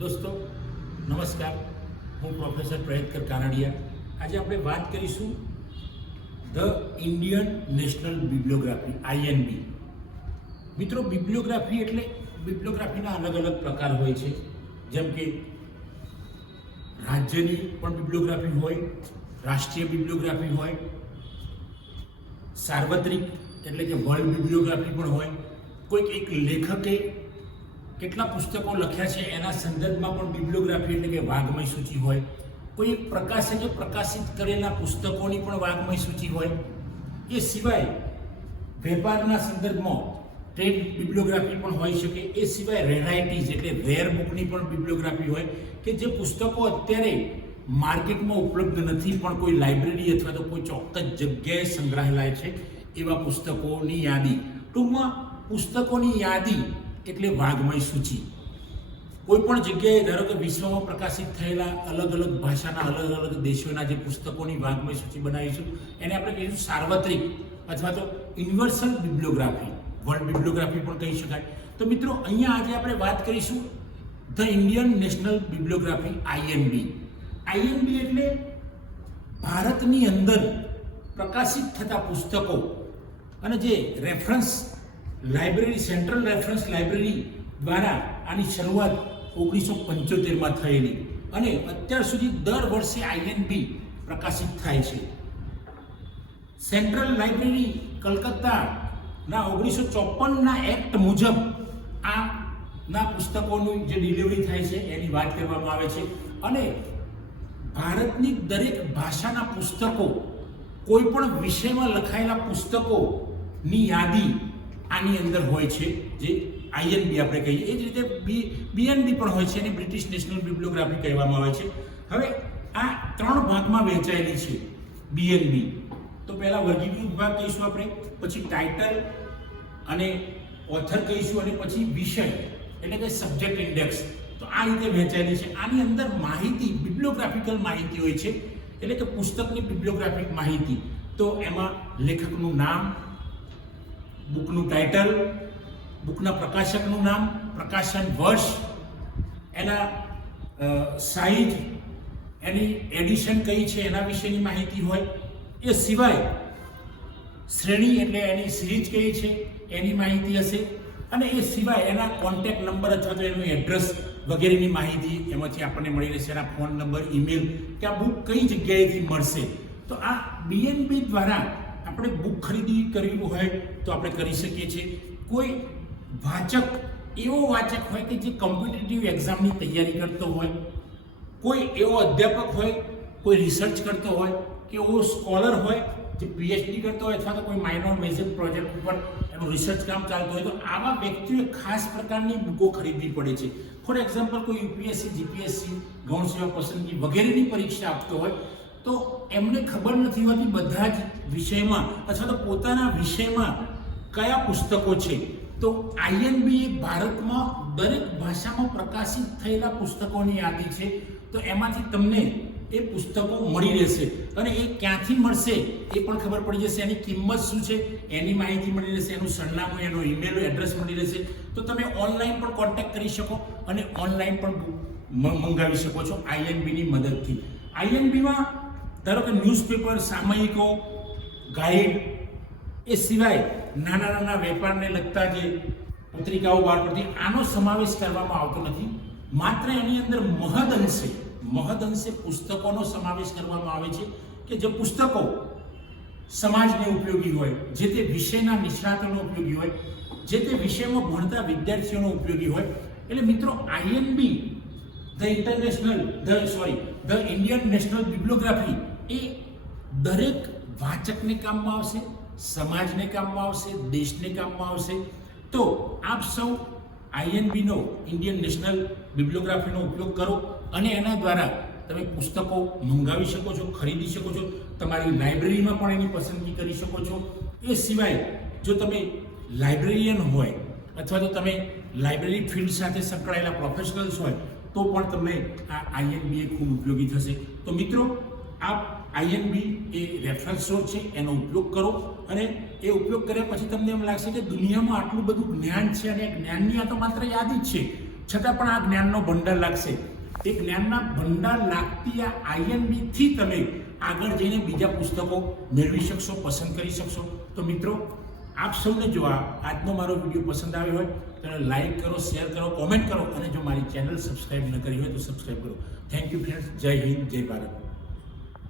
દોસ્તો નમસ્કાર, હું પ્રોફેસર પ્રયત્કર કાનડિયા. આજે આપણે વાત કરીશું the Indian National Bibliography INB. મિત્રો, બિબ્લિયોગ્રાફી એટલે બિબ્લિયોગ્રાફીના અલગ અલગ પ્રકાર હોય છે. જેમ કે રાજ્યની પણ બિબ્લિયોગ્રાફી હોય, રાષ્ટ્રીય બિબ્લિયોગ્રાફી હોય, સાર્વત્રિક એટલે કે વર્લ્ડ બિબ્લિયોગ્રાફી પણ હોય. કોઈક એક લેખકે કેટલા પુસ્તકો લખ્યા છે એના સંદર્ભમાં પણ બિબ્લિયોગ્રાફી એટલે કે વાગ્મય સૂચિ હોય. કોઈ એક પ્રકાશકે પ્રકાશિત કરેલા પુસ્તકોની પણ વાગ્મય સૂચિ હોય. એ સિવાય વેપારના સંદર્ભમાં ટ્રેડ બિબ્લિયોગ્રાફી પણ હોઈ શકે. એ સિવાય રેરાઇટીઝ એટલે રેર બુકની પણ બિબ્લિયોગ્રાફી હોય કે જે પુસ્તકો અત્યારે માર્કેટમાં ઉપલબ્ધ નથી પણ કોઈ લાઇબ્રેરી અથવા તો કોઈ ચોક્કસ જગ્યાએ સંગ્રહાયેલા છે એવા પુસ્તકોની યાદી. ટૂંકમાં પુસ્તકોની યાદી એટલે વાગ્મય સૂચિ. કોઈ પણ જગ્યાએ ધારો કે વિશ્વમાં પ્રકાશિત થયેલા અલગ અલગ ભાષાના અલગ અલગ દેશોના જે પુસ્તકોની વાગ્મય સૂચિ બનાવીશું એને આપણે કહીશું સાર્વત્રિક અથવા તો યુનિવર્સલ બિબ્લિયોગ્રાફી, વર્લ્ડ બિબ્લિયોગ્રાફી પણ કહી શકાય. તો મિત્રો, અહીંયા આજે આપણે વાત કરીશું the Indian National Bibliography INB. INB એટલે ભારતની અંદર પ્રકાશિત થતા પુસ્તકો અને જે reference library, central reference library દ્વારા આની શરૂઆત 1975માં થયેલી અને અત્યાર સુધી દર વર્ષે INB પ્રકાશિત થાય છે. સેન્ટ્રલ લાઇબ્રેરી કલકત્તાના 1954ના એક્ટ મુજબ આના પુસ્તકોની જે ડિલિવરી થાય છે એની વાત કરવામાં આવે છે અને ભારતની દરેક ભાષાના પુસ્તકો, કોઈ પણ વિષયમાં લખાયેલા પુસ્તકોની યાદી આની અંદર હોય છે, જે INB આપણે કહીએ. એ જ રીતે BNB પણ હોય છે અને બ્રિટિશ નેશનલ બિબ્લિયોગ્રાફી કહેવામાં આવે છે. હવે આ 3 ભાગમાં વહેંચાયેલી છે BNB. તો પહેલા વર્ગીકૃત ભાગ કહીશું આપણે, પછી ટાઇટલ અને ઓથર કહીશું અને પછી વિષય એટલે કે સબ્જેક્ટ ઇન્ડેક્સ. તો આ રીતે વહેંચાયેલી છે. આની અંદર માહિતી, બિબ્લિયોગ્રાફિકલ માહિતી હોય છે, એટલે કે પુસ્તકની બિબ્લિયોગ્રાફિક માહિતી. તો એમાં લેખકનું નામ, બુકનું ટાઇટલ, બુકના પ્રકાશકનું નામ, પ્રકાશન વર્ષ, એના સાઇઝ, એની એડિશન કઈ છે એના વિશેની માહિતી હોય. એ સિવાય શ્રેણી એટલે એની સિરીઝ કઈ છે એની માહિતી હશે અને એ સિવાય એના કોન્ટેક્ટ નંબર અથવા તો એનું એડ્રેસ વગેરેની માહિતી એમાંથી આપણને મળી રહેશે. એના ફોન નંબર, ઈમેલ, કે આ બુક કઈ જગ્યાએથી મળશે. તો આ BNB દ્વારા આપણે બુક ખરીદી કરવી હોય તો આપણે કરી શકીએ છીએ. કોઈ વાચક એવો વાચક હોય કે જે કોમ્પિટિટિવ એક્ઝામની તૈયારી કરતો હોય, કોઈ એવો અધ્યાપક હોય, કોઈ રિસર્ચ કરતો હોય, કે એવો સ્કોલર હોય જે PhD કરતો હોય અથવા તો કોઈ માઇનોર મેજર પ્રોજેક્ટ ઉપર એનું રિસર્ચ કામ ચાલતું હોય, તો આવા વ્યક્તિઓએ ખાસ પ્રકારની બુકો ખરીદવી પડે છે. ફોર એક્ઝામ્પલ, કોઈ UPSC, GPSC, ગૌણ સેવા પસંદગી વગેરેની પરીક્ષા આપતો હોય તો એમને ખબર નથી હોતી બધા જ વિષયમાં અથવા તો પોતાના વિષયમાં કયા પુસ્તકો છે. તો INB એ ભારતમાં દરેક ભાષામાં પ્રકાશિત થયેલા પુસ્તકોની યાદી છે. તો એમાંથી તમને એ પુસ્તકો મળી રહેશે અને એ ક્યાંથી મળશે એ પણ ખબર પડી જશે. એની કિંમત શું છે એની માહિતી મળી રહેશે, એનું સરનામું, એનો ઈમેલ એડ્રેસ મળી રહેશે. તો તમે ઓનલાઈન પણ કોન્ટેક્ટ કરી શકો અને ઓનલાઈન પણ મંગાવી શકો છો INBની મદદથી. INBમાં ધારો કે ન્યૂઝપેપર, સામયિકો, ગાઈડ, એ સિવાય નાના નાના વેપારને લગતા જે પત્રિકાઓ બહાર પડતી, આનો સમાવેશ કરવામાં આવતો નથી. માત્ર એની અંદર મહદઅંશે પુસ્તકોનો સમાવેશ કરવામાં આવે છે કે જે પુસ્તકો સમાજને ઉપયોગી હોય, જે તે વિષયના નિષ્ણાતોનો ઉપયોગી હોય, જે તે વિષયમાં ભણતા વિદ્યાર્થીઓનો ઉપયોગી હોય. એટલે મિત્રો, INB ધ ઇન્ડિયન નેશનલ બિબ્લિયોગ્રાફી એ દરેક વાચકને કામમાં આવશે, સમાજને કામમાં આવશે, દેશને કામમાં આવશે. તો આપ સૌ INBનો, ઇન્ડિયન નેશનલ બિબ્લિયોગ્રાફીનો ઉપયોગ કરો અને એના દ્વારા તમે પુસ્તકો મંગાવી શકો છો, ખરીદી શકો છો, તમારી લાઇબ્રેરીમાં પણ એની પસંદગી કરી શકો છો. એ સિવાય જો તમે લાઇબ્રેરિયન હોય અથવા તો તમે લાઇબ્રેરી ફિલ્ડ સાથે સંકળાયેલા પ્રોફેશનલ્સ હોય તો પણ તમને આ INB એ ખૂબ ઉપયોગી થશે. તો મિત્રો, આપ INB એ રેફરન્સ સોર્સ છે, એનો ઉપયોગ કરો અને એ ઉપયોગ કર્યા પછી તમને એમ લાગશે કે દુનિયામાં આટલું બધું જ્ઞાન છે અને જ્ઞાનની આ તો માત્ર યાદી જ છે, છતાં પણ આ જ્ઞાનનો ભંડાર લાગશે. એ જ્ઞાનના ભંડાર લાગતી આ IMD-થી તમે આગળ જઈને બીજા પુસ્તકો મેળવી શકશો, પસંદ કરી શકશો. તો મિત્રો, આપ સૌને જો આજનો મારો વિડીયો પસંદ આવ્યો હોય તો લાઈક કરો, શેર કરો, કોમેન્ટ કરો અને જો મારી ચેનલ સબસ્ક્રાઈબ ન કરી હોય તો સબસ્ક્રાઈબ કરો. Thank you friends. જય હિન્દ, જય ભારત.